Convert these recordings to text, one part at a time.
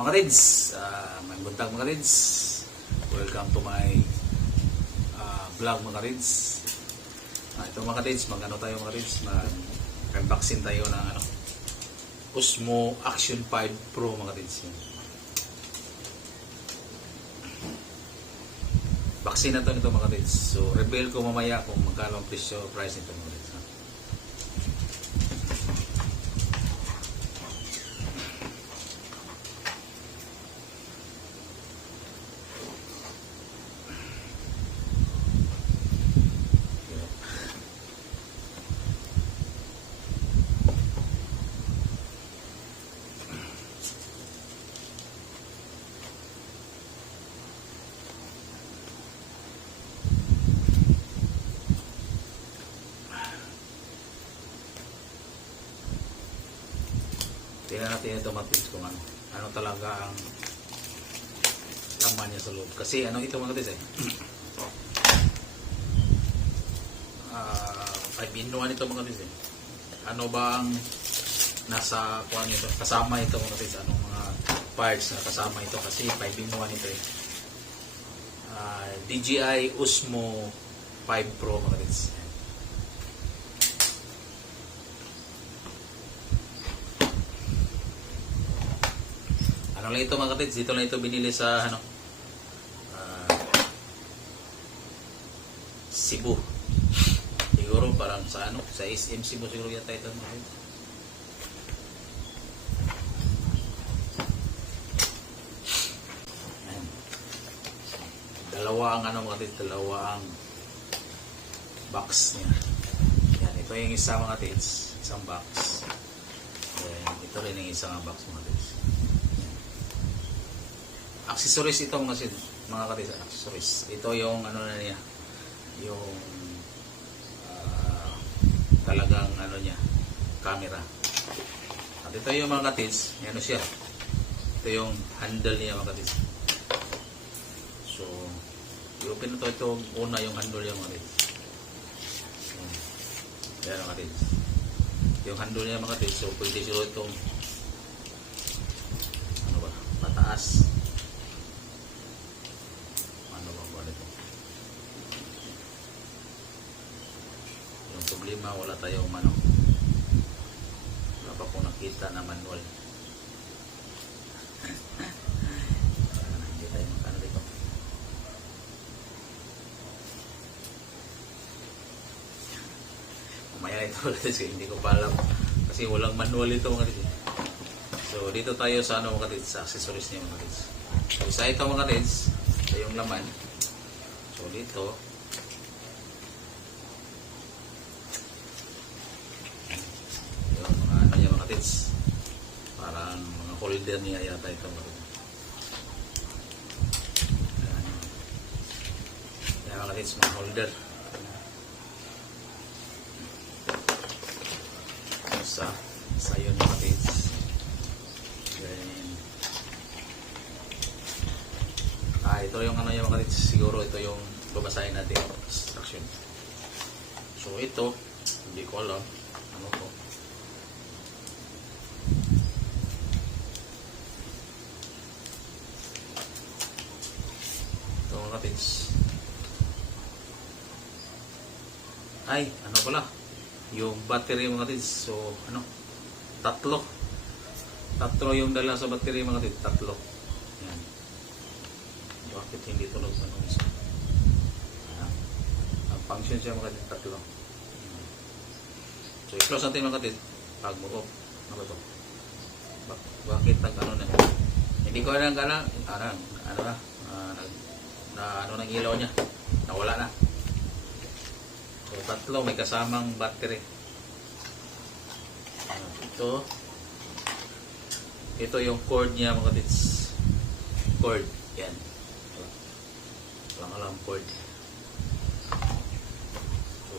Mga Rids, may buntag mga Rids. Welcome to my vlog mga Rids. Ito mga Rids, mag-ano tayo mga Rids, mag-unboxing tayo ng Osmo Action 5 Pro mga Rids. Vaccine na to nito mga Rids. So reveal ko mamaya kung magkano ang price nito mga Rids. Tingnan natin ito matis kung ano talaga ang laman niya sa loob. Kasi ito mga katis 5-in-1 ito mga katis Ano ba ang nasa kuwan nito? Kasama ito mga katis. Anong mga parts na kasama ito? Kasi 5-in-1 ito DJI Osmo 5 Pro mga katis. Ano lang ito mga katids, dito lang ito binili sa Cebu. Siguro parang sa sa SM Cebu siguro yata ito mga katids. Ayan. Dalawa ang mga katids, dalawa ang box niya. Yan, ito yung isa mga katids, isang box. Ayan, ito rin yung isang box mga katids. Accessories ito mga katis, accessories. Ito yung na niya, yung talagang niya, camera. At ito yung mga katis, siya. Ito yung handle niya mga katis. So, i-open ito, una yung handle niya mga katis. Yan mga katis. Yung handle niya mga katis, so pwede siguro itong mataas. Problema, wala tayong wala pa po nakita na manual. Hindi tayo makano dito. Umaya ito kasi hindi ko pa alam kasi walang manual ito mga kids. So dito tayo sa mga kids, sa accessories niya mga kids. So isa ito mga kids, ito yung laman. So dito parang mga holder niya yata ito yan mga kids, mga holder sa yun mga kids. Ito yung yung mga kids, siguro ito yung babasahin natin instruction. So ito hindi ko alam ano to. Ay, pala yung battery mga kids. So tatlo yung dala sa battery mga kids, tatlo. Yan. Bakit hindi tulog isa? Ang function siya mga kids, tatlo. So i-close natin mga kids pag mo-off. Ano to? Bakit na hindi ko alam ng ilaw niya, nawala na. So tatlo, may kasamang battery. Ito yung cord niya mga kids. Cord, yan. Walang alam cord. So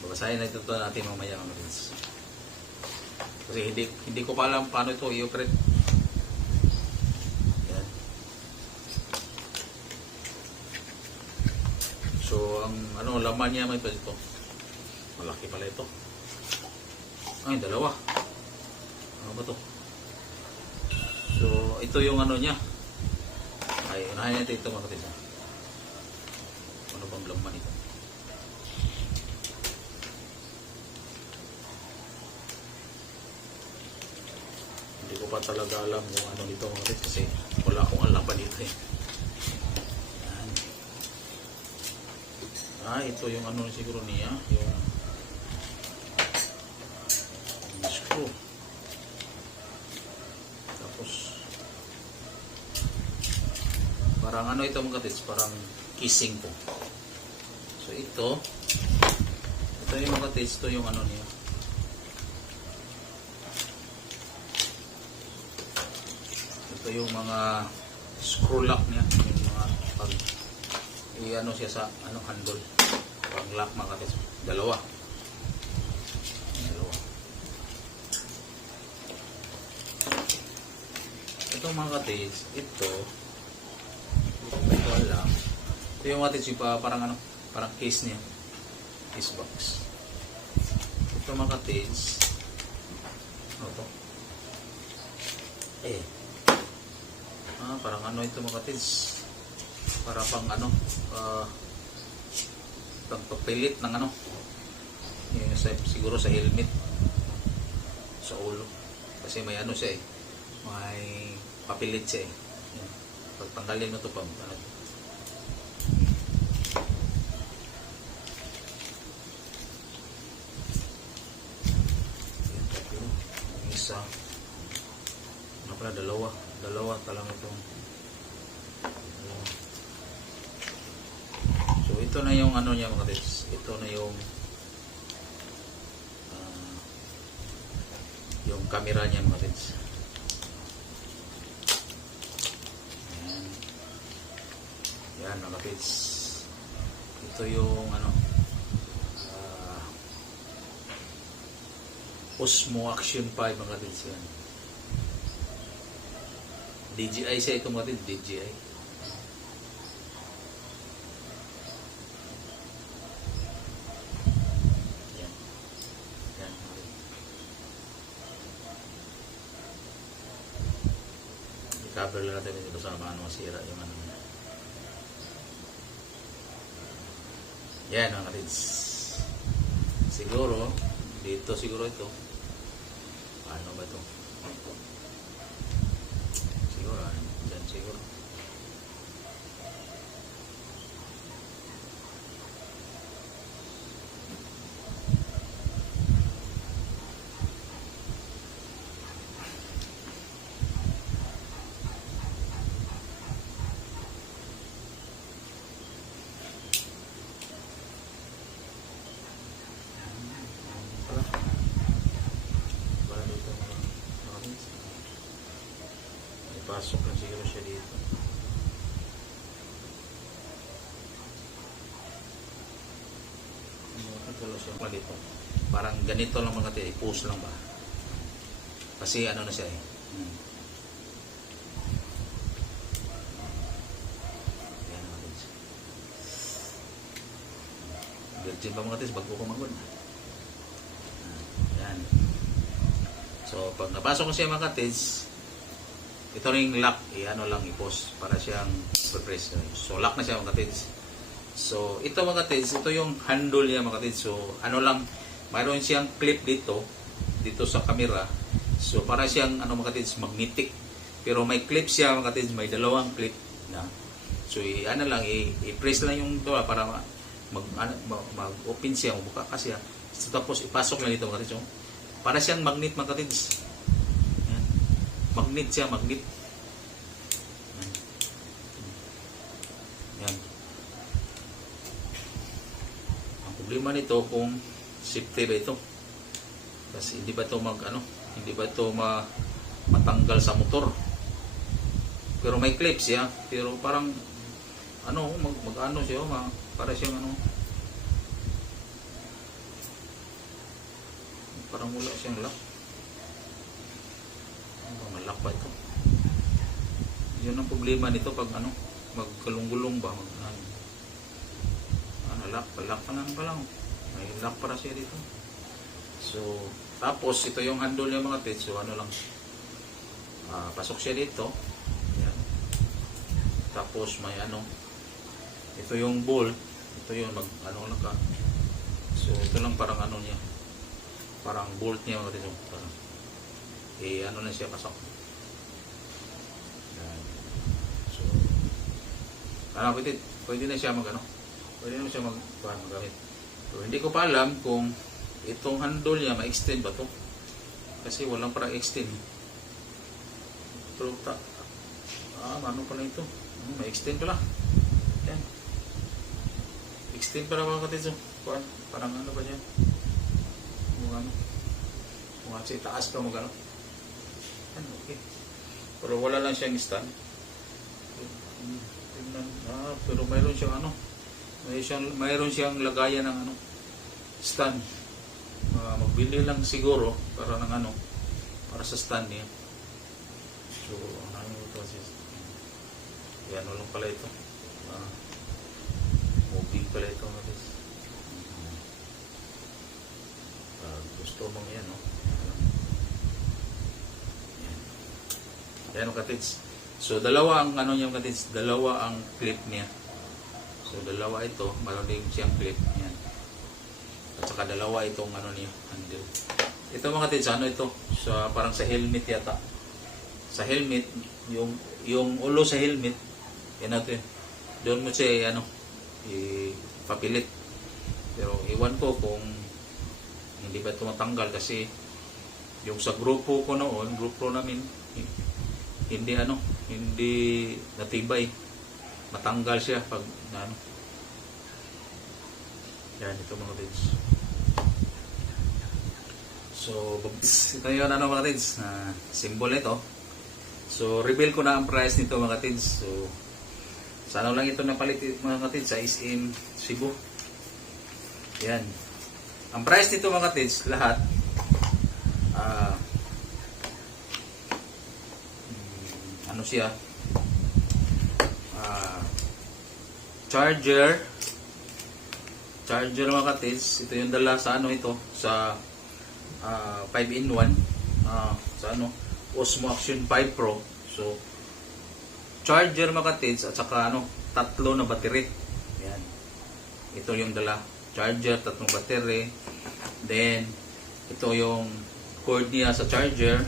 babasahin na ito natin mamaya mga kids. Kasi hindi ko pa alam paano ito i-operate. So ang laman niya may ito. Malaki pala ito. Ay, dalawa. Ano ba to? So, ito yung ano niya. Ay, unahin natin ito mga katids. Ano bang laman ito? Hindi ko pa talaga alam kung ano dito mga katids kasi wala akong alam pa dito eh. Yan. Ito yung ano siguro niya. Yung screw. Tapos parang ano ito mga katids, parang kissing po. So ito yung mga katids, ito yung ano niya. Ito yung mga screw lock niya, yung mga pag i-ano siya sa ano handle, pag lock mga katids. Dalawa. Ito mga katids, ito lang. Ito yung mga katids, parang ano, parang case niya. Case box. Ito mga katids. Ano to? Parang ano ito mga katids. Para pang ano, pagpapilit ng ano. Yung siguro sa helmet. Sa ulo. Kasi may ano siya eh. May papilit siya eh. Pagtanggalin mo ito pa ano. Yung isa ano pala, dalawa talaga itong dalawa. So ito na yung ano niya mga katids. Ito na yung camera niya mga katids. Yan mga katids. Ito yung ano, Osmo Action 5 mga katids yan. DJI siya ito mga katids, DJI. Yan. Yan. I-cover lang natin ito sa ano masira yung ano. Yan mga katids. Siguro dito siguro ito. Ano ba ito? Siguro dyan siguro. Pasok lang siguro siya dito. Dito. Parang ganito lang mga katids, i-post lang ba? Kasi ano na siya eh. Yan mga katids. Virgin pa mga katids, bago ko magod. Yan. So pag napasok ko siya mga katids, ito ring lock, ano lang i-post para siyang press. So lock na siya mga katids. So ito mga katids, ito yung handle niya mga katids. So ano lang, mayroon siyang clip dito sa camera. So para siyang ano mga katids, magnetic. Pero may clip siya mga katids, may dalawang clip na. So ano lang, i-press lang yung ito para mag-open siya, mabuka kasi siya. So, tapos ipasok lang dito mga katids. So, para siyang magnet mga katids. Magnet siya, magnet. Yan. Ang problema nito kung safety ba ito. Kasi hindi ba ito hindi ba ito matanggal sa motor. Pero may clips siya, pero parang mag-ano siya, para siyang parang wala siyang lock. Malak pa ito. Yun ang problema nito pag magkalunggulong ba, lock pa lang. May lock para siya dito. So tapos ito yung handle niya mga katids. So pasok siya dito. Yan. Tapos may ano, ito yung bolt, ito yun, ano lang ka. So ito lang parang ano niya, parang bolt niya mga kapatid. Parang, ano na siya, pasok. Yan. So, pwede na siya pwede na siya magamit. So, hindi ko pa alam kung itong handle niya ma-extend ba to, kasi walang parang extend. Pero ano pala ito, ma-extend pala. Yan, extend pala mga kapatid. So, parang ano ba yan, kung sa itaas pa magano. Yan, okay, pero wala lang siyang stand. Pero mayroon siyang mayroon siyang lagayan ng stand. Magbili lang siguro para ng para sa stand niya. So ano ito, yan lang pala ito. Moving pala ito, guys. Gusto mong yan, no? Yan, katids. So dalawa ang niya, katids. Dalawa ang clip niya. So dalawa ito, meron din siyang clip yan. At saka dalawa itong niya, handle. Ito mga katids, ito? Parang sa helmet yata. Sa helmet, yung ulo sa helmet, yan natin. Doon mo siya ipapilit. Pero iwan ko kung hindi ba tumatanggal, kasi yung sa grupo ko noon, grupo namin, hindi natibay. Matanggal siya pag yan, ito mga kids. So ito yung mga kids, symbol nito. So reveal ko na ang price nito mga kids. So sana lang ito napalit mga kids sa SM Cebu. Yan, ang price nito mga kids, lahat siya, charger mga katids. Ito yung dala sa sa 5-in-1 sa Osmo Action 5 Pro. So charger mga katids, at saka tatlo na battery. Yan, ito yung dala, charger, tatlong battery. Then ito yung cord niya sa charger.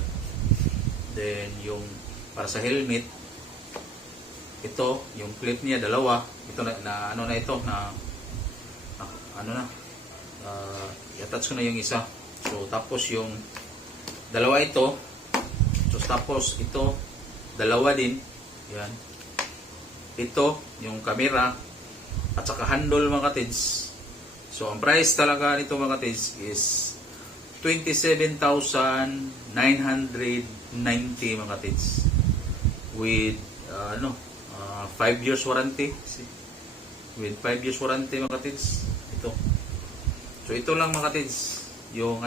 Then yung para sa helmet, ito yung clip niya, dalawa. Ito i-attach ko na yung isa. So tapos yung dalawa ito. So tapos ito dalawa din. Yan, ito yung camera at saka handle mga katids. So ang price talaga nito mga katids is 27,990 mga katids, with 5 years warranty. With 5 years warranty mga katids, ito. So ito lang mga katids yung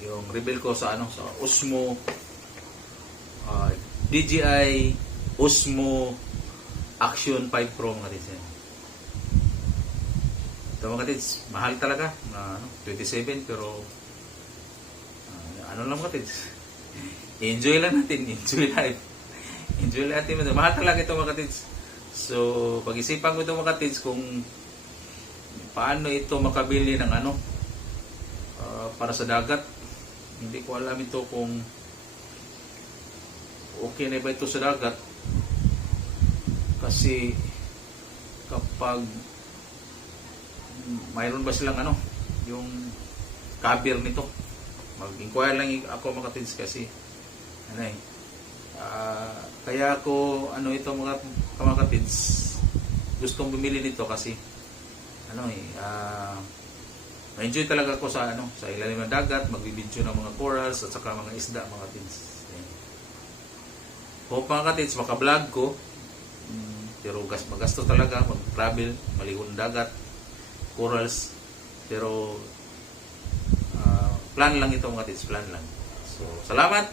yung reveal ko sa sa Osmo DJI Osmo Action 5 Pro mga katids. Ito mga katids, mahal talaga, 27, pero lang mga katids, enjoy lang natin, enjoy life, enjoy natin. Mahal talaga ito mga katids. So pag-isipan ko ito mga katids kung paano ito makabili ng para sa dagat. Hindi ko alam ito kung okay na ba ito sa dagat, kasi kapag mayroon ba silang yung cover nito, mag-inquire lang ako mga katids, kasi kaya ako ito mga katids, gustong bumili nito kasi na-enjoy talaga ako sa sa ilalim ng dagat, magbibidyo ng mga corals at saka mga isda mga katids. Hope mga katids maka-vlog ko, pero magasto talaga mag-travel, maligo ng dagat, corals, pero plan lang ito mga katids, plan lang. So salamat,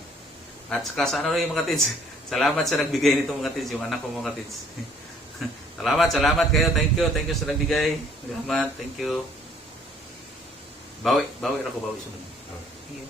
at saka sa yung mga katids, salamat sa nagbigay nito mga katids, yung anak ko mga katids. salamat kayo, thank you sa nagbigay. Salamat, thank you. Bawi sunod. Thank you.